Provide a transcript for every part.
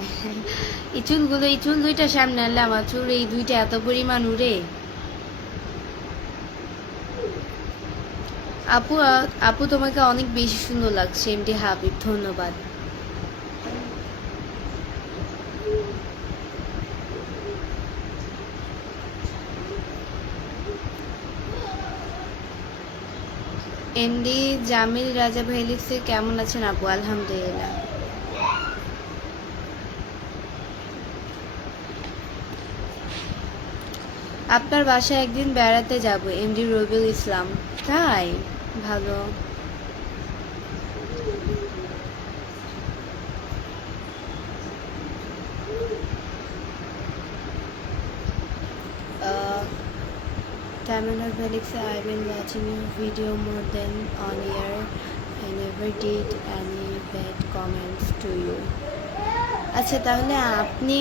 আছে। এই চুলগুলো, এই চুল দুইটা সামনে আনলে আমার চুল এই দুইটা এত পরিমাণ উড়ে। আপু আপু তোমাকে অনেক বেশি সুন্দর লাগছে এমডি হাবিব, ধন্যবাদ। এমডি জামিল রাজা ভাই লিখছে, কেমন আছেন আপু? আলহামদুলিল্লাহ। আপনার বাসায় একদিন বেড়াতে যাব, এমডি রবিউল ইসলাম। তাই? ভালো। Diamond Felix, I've been watching your video more than on year. I never did any bad comments to you. আচ্ছা, তাহলে আপনি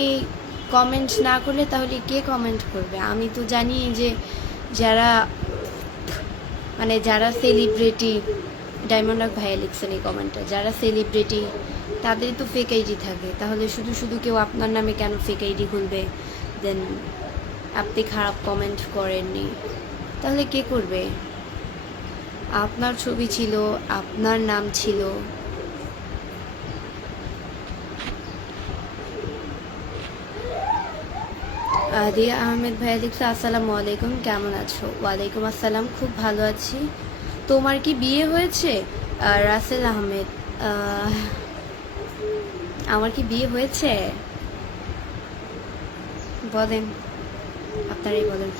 কমেন্ট না করলে তাহলে কে কমেন্ট করবে? আমি তো জানি যে যারা মানে যারা সেলিব্রিটি, ডায়মন্ড ভাইয়া লিখছেন এই কমেন্টটা, যারা সেলিব্রিটি তাদেরই তো ফেক আইডি থাকে। তাহলে শুধু শুধু কেউ আপনার নামে কেন ফেক আইডি খুলবে? দেন আপনি খারাপ কমেন্ট করেননি, তাহলে কে করবে? আপনার ছবি ছিল, আপনার নাম ছিল। রিয়া আহমেদ ভাইয়া লিখছে, আসসালামু আলাইকুম, কেমন আছো? ওয়ালাইকুম আসসালাম, খুব ভালো আছি। তোমার কি বিয়ে হয়েছে? রাসেল আহমেদ, আমার কি বিয়ে হয়েছে? বলেন, আপনারাই বলেন।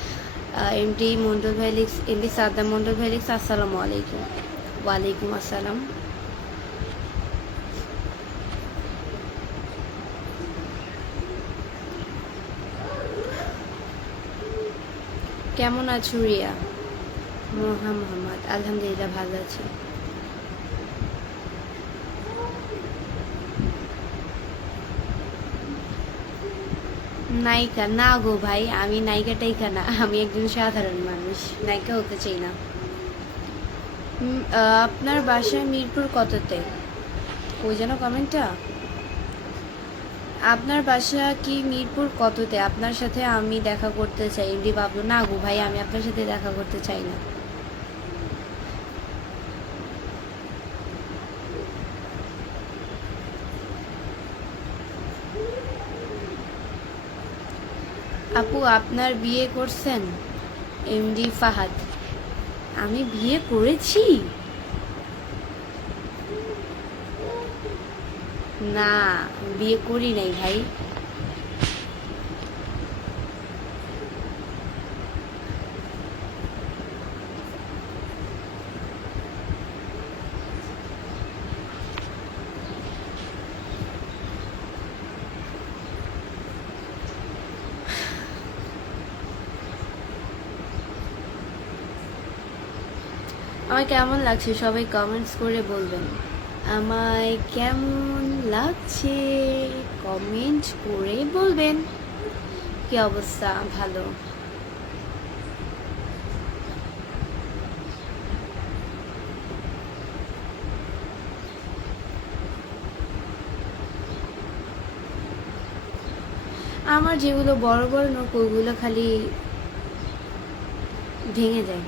এমডি মন্ডল ভাই লিখস, এমডি সাদ্দাম মন্ডল ভাই লিখস, আসসালামু আলাইকুম। ওয়ালাইকুম আসসালাম। কেমন আছো রিয়া? মোহাম্মদ, আলহামদুলিল্লাহ ভালো আছি। নায়িকা না গো ভাই, আমি নায়িকা টাইকা না, আমি একজন সাধারণ মানুষ, নায়িকা হতে চাই না। আপনার বাসায় মিরপুর কততে? ওই যেন কমেন্টটা, আপনার বাসা কি মিরপুর কততে? আপনার সাথে আমি দেখা করতে চাই। এমডি বাবলু, না গো ভাই, আমি আপনার সাথে দেখা করতে চাই না। আপু আপনার বিয়ে করছেন? এমডি ফাহাদ, আমি বিয়ে করেছি? না, বিয়ে করি নাই ভাই। আমার কেমন লাগছে সবাই কমেন্টস করে বলবেন। আমায় কেমন লাগছে কমেন্ট করে বলবেন। কি অবস্থা? ভালো। আমার যেগুলো বড় বড় নখ ওগুলো খালি ভেঙে যায়।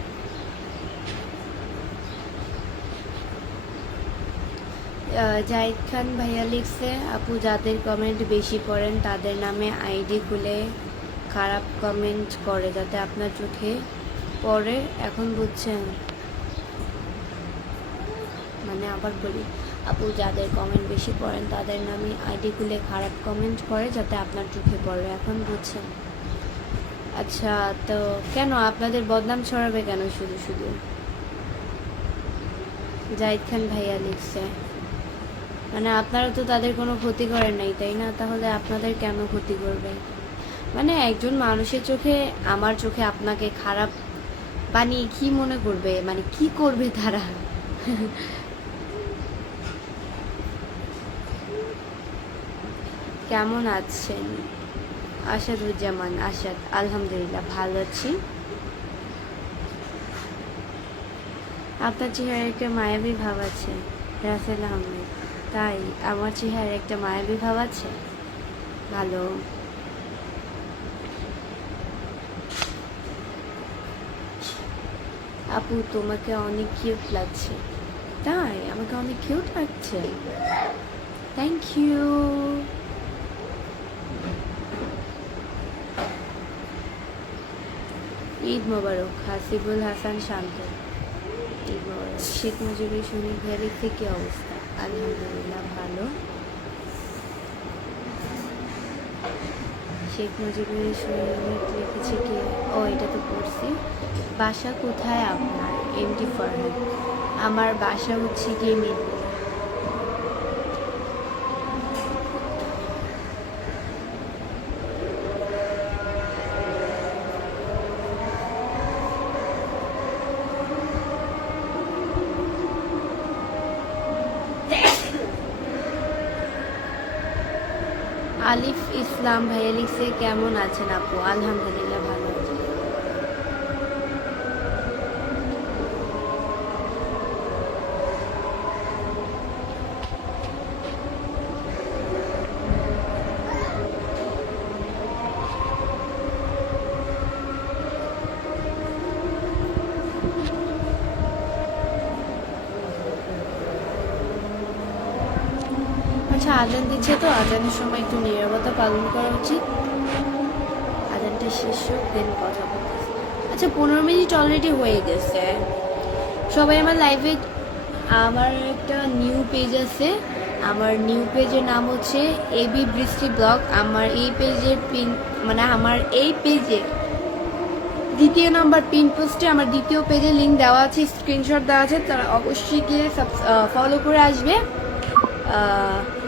জাহিদ খান ভাইয়া লিখছে, আপু যাদের কমেন্ট বেশি পড়েন তাদের নামে আইডি খুলে খারাপ কমেন্ট করে যাতে আপনার চোখে পড়ে, এখন বুঝছেন? মানে আবার বলি, আপু যাদের কমেন্ট বেশি পড়েন তাদের নামে আইডি খুলে খারাপ কমেন্ট করে যাতে আপনার চোখে পড়ে, এখন বুঝছেন? আচ্ছা, তো কেন আপনাদের বদনাম ছড়াবে কেন শুধু শুধু? জাহিদ খান ভাইয়া লিখছে, মানে আপনারা তো তাদের কোনো ক্ষতি করেন নাই, তাই না? তাহলে আপনাদের কেন ক্ষতি করবে? মানে একজন মানুষের চোখে, আমার চোখে আপনাকে খারাপ বানিয়ে কি মনে করবে? মানে কি করবে তারা? কেমন আছেন? আসাদুজ্জামান আসাদ, আলহামদুলিল্লাহ ভালো আছি। আপনার চেহারায় একটা মায়াবী ভাব আছে। রাসেল আহমেদ, তাই আমার চেহারায় একটা মায়াবী ভাব আছে? ভালো। আপু তোমাকে অনেক কিউট লাগছে। তাই? আমাকে অনেক কিউট লাগছে। Thank you. Eid Mubarak. Hasibul Hasan Shanto. Eid Mubarak. Sheikh Mujibur Shahid valley থেকে অবস্থা? আলহামদুলিল্লাহ ভালো। শেখ মুজিবুর শহীদ লিখেছে কি? ও এটা তো পড়ছি। বাসা কোথায় আপনার? এমডি ফরহাদ। আমার বাসা হচ্ছে গিয়ে মিরপুর। আলিফ ইসলাম ভাইয়া লিখছে কেমন আছেন আপু? আলহামদুলিল্লাহ ভালো আছি। আচ্ছা আজান দিচ্ছে তো, আজানের সময় একটু নীরবতা পালন করা উচিত। আজানটা শেষ হোক দেন কথা বলতেছি। আচ্ছা 15 মিনিট অলরেডি হয়ে গেছে। সবাই আমার লাইভে, আমার একটা নিউ পেজ আছে, আমার নিউ পেজের নাম হচ্ছে এবি বৃষ্টি ব্লগ। আমার এই পেজের পিন, মানে আমার এই পেজে দ্বিতীয় নাম্বার পিন পোস্টে আমার দ্বিতীয় পেজে লিঙ্ক দেওয়া আছে, স্ক্রিনশট দেওয়া আছে, তারা অবশ্যই গিয়ে ফলো করে আসবে।